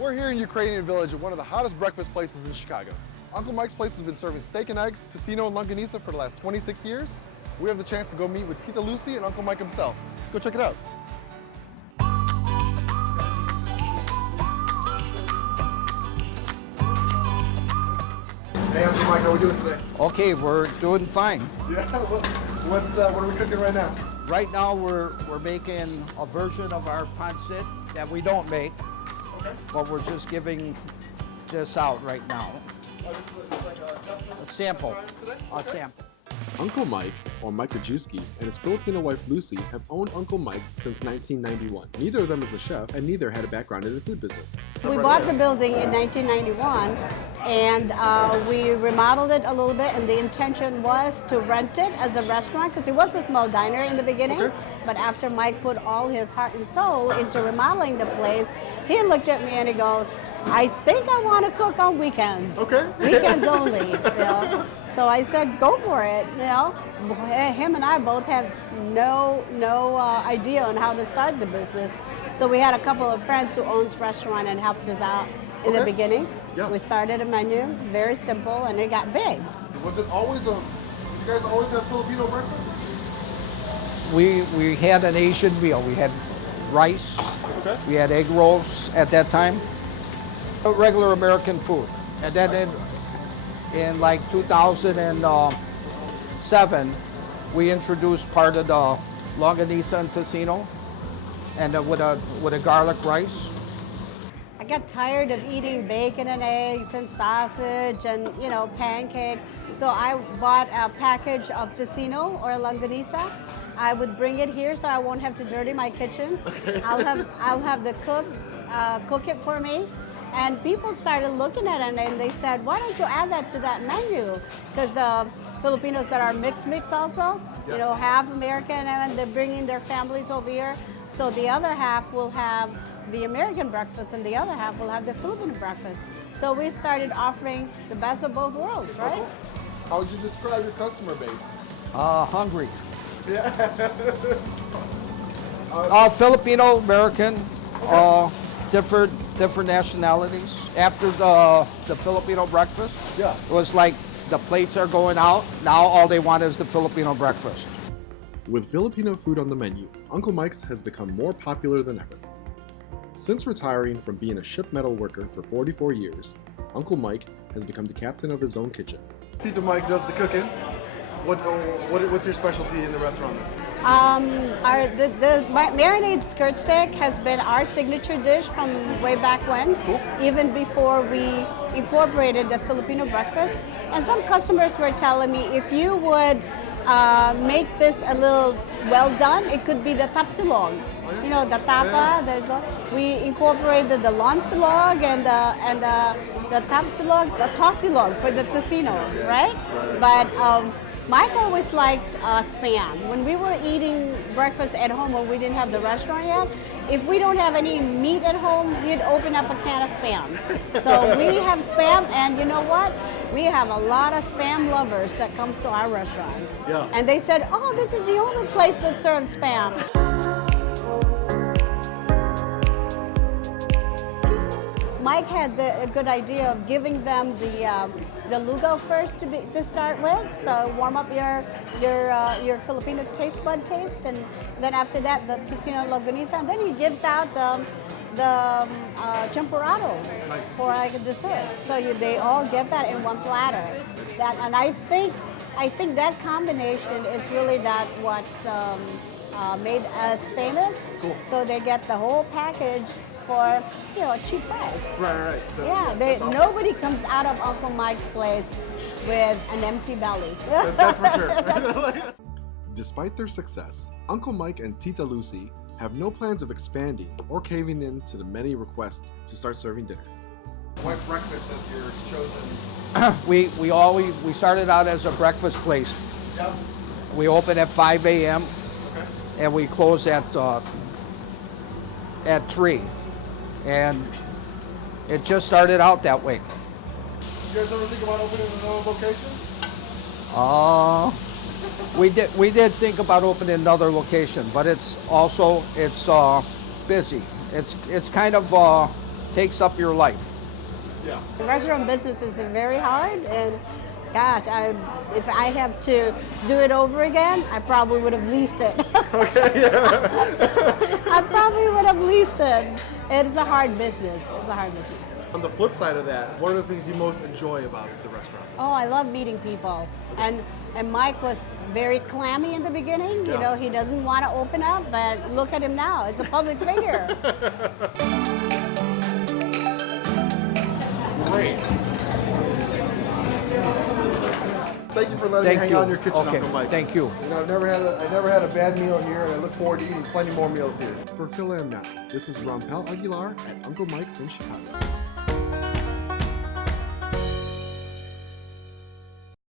We're here in Ukrainian Village at one of the hottest breakfast places in Chicago. Uncle Mike's place has been serving steak and eggs, tocino, and longanisa for the last 26 years. We have the chance to go meet with Tita Lucy and Uncle Mike himself. Let's go check it out. Hey, Uncle Mike, how are we doing today? Okay, we're doing fine. Yeah, what are we cooking right now? Right now, we're making a version of our pancit that we don't make, Okay. but we're just giving this out right now. This is like a Sample. today? A sample. Uncle Mike, or Mike Grajewski, and his Filipino wife Lucy have owned Uncle Mike's since 1991. Neither of them is a chef, and neither had a background in the food business. We bought the building in 1991, and we remodeled it a little bit, and the intention was to rent it as a restaurant, because it was a small diner in the beginning. Okay. But after Mike put all his heart and soul into remodeling the place, he looked at me and he goes, I think I want to cook on weekends. Okay. Weekends only. So I said, go for it. Him and I both have no idea on how to start the business. So we had a couple of friends who owns restaurant and helped us out in the beginning. Yeah. We started a menu, very simple, and it got big. Was it always did you guys always have Filipino breakfast? We had an Asian meal. We had rice. Okay. We had egg rolls at that time. Regular American food. And then in like 2007, we introduced part of the longanisa and tocino, and with a garlic rice. I got tired of eating bacon and eggs and sausage and, pancake. So I bought a package of tocino or longanisa. I would bring it here so I won't have to dirty my kitchen. Okay. I'll have the cooks cook it for me. And people started looking at it and they said, why don't you add that to that menu? Because the Filipinos that are mixed also, half American, and they're bringing their families over here. So the other half will have the American breakfast and the other half will have the Filipino breakfast. So we started offering the best of both worlds, right? How would you describe your customer base? Hungry. Yeah. Filipino, American, different nationalities. After the Filipino breakfast, Yeah. it was like the plates are going out. Now all they want is the Filipino breakfast. With Filipino food on the menu, Uncle Mike's has become more popular than ever. Since retiring from being a ship metal worker for 44 years, Uncle Mike has become the captain of his own kitchen. Tita Mike does the cooking. What's your specialty in the restaurant? The marinade skirt steak has been our signature dish from way back when, even before we incorporated the Filipino breakfast. And some customers were telling me if you would make this a little well done, it could be the tapsilog. The tapa. We incorporated the lonsilog and the tapsilog, the tossilog for the tocino, right? But Mike always liked Spam. When we were eating breakfast at home when we didn't have the restaurant yet, if we don't have any meat at home, we'd open up a can of Spam. So we have Spam, and you know what? We have a lot of Spam lovers that comes to our restaurant. Yeah. And they said, oh, this is the only place that serves Spam. Mike had a good idea of giving them the lugaw first to start with. So warm up your Filipino taste bud taste, and then after that the tocino longanisa, and then he gives out the champurrado for like a dessert. So they all get that in one platter. And I think that combination is really what made us famous. Cool. So they get the whole package for a cheap price. Right. Nobody comes out of Uncle Mike's place with an empty belly. That's for sure. Despite their success, Uncle Mike and Tita Lucy have no plans of expanding or caving in to the many requests to start serving dinner. What breakfast is your chosen? We started out as a breakfast place. Yep. We open at 5 a.m. Okay. and we close at 3. And it just started out that way. You guys ever think about opening another location? We did think about opening another location, but it's busy. It's kind of takes up your life. The restaurant business is very hard, and gosh, if I have to do it over again, I probably would have leased it. Okay, yeah. I probably would have leased it. It's a hard business. It's a hard business. On the flip side of that, what are the things you most enjoy about the restaurant? Oh, I love meeting people. And Mike was very clammy in the beginning. You know, he doesn't want to open up, but look at him now. It's a public figure. Great. Thank you for letting me hang out in your kitchen, Uncle Mike. Thank you. You know, I never had a bad meal here, and I look forward to eating plenty more meals here. For Phil Am Now, this is Rampelle Aguilar at Uncle Mike's in Chicago.